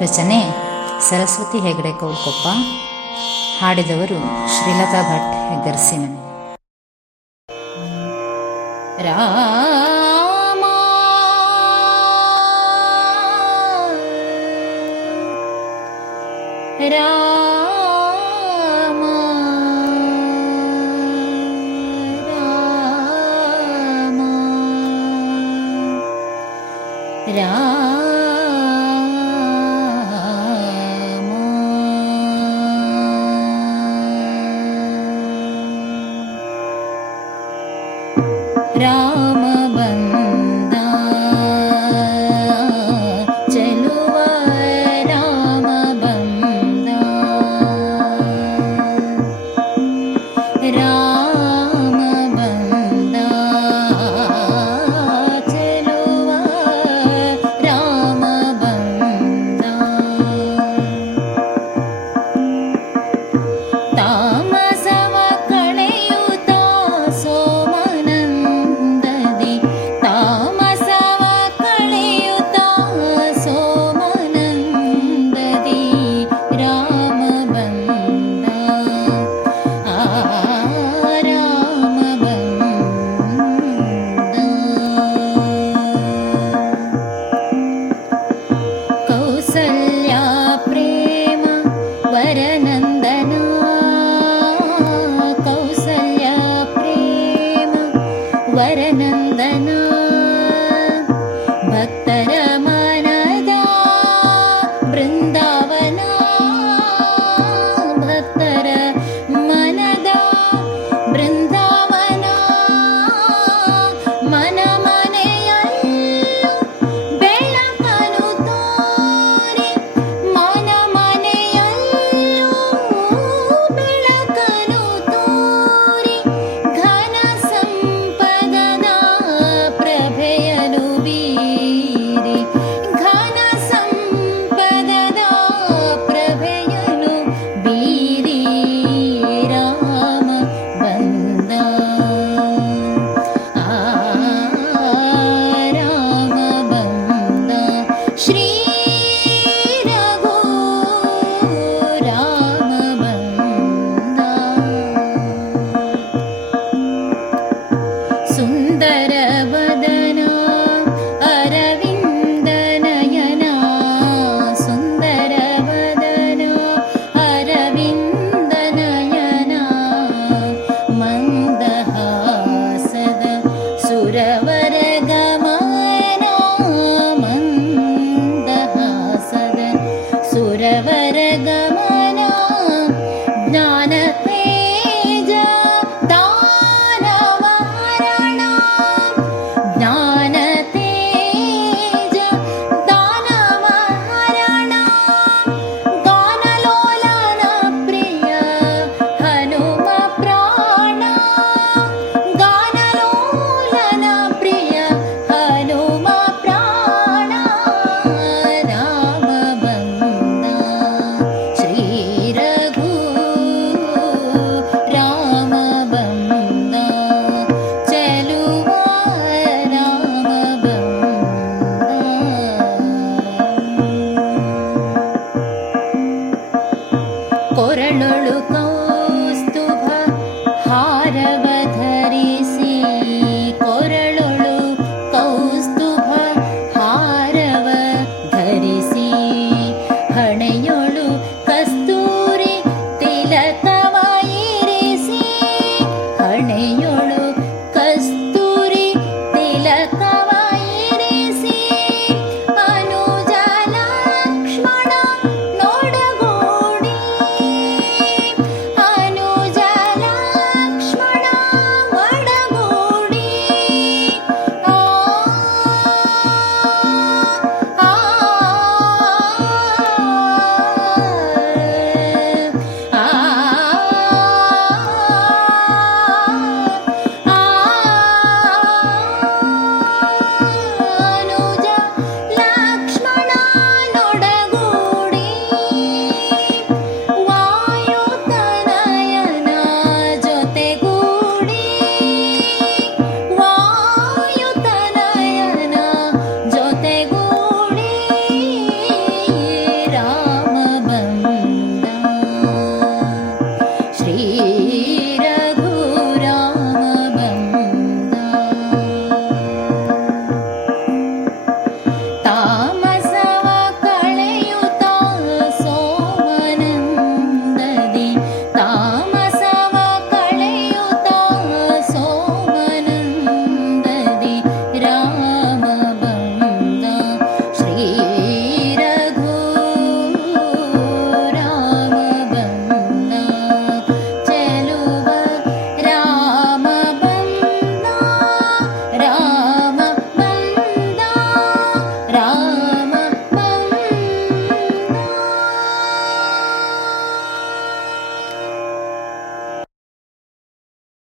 ರಚನೆ ಸರಸ್ವತಿ ಹೆಗಡೆ ಕೌಲ್ಕೊಪ್ಪ ಹಾಡಿದವರು ಶ್ರೀಲತಾ ಭಟ್ ಹೆಗ್ಗರ್ಸಿನ ರಾಮ ರಾಮ ರಾಮ ರಾ वरनन्दना भक्त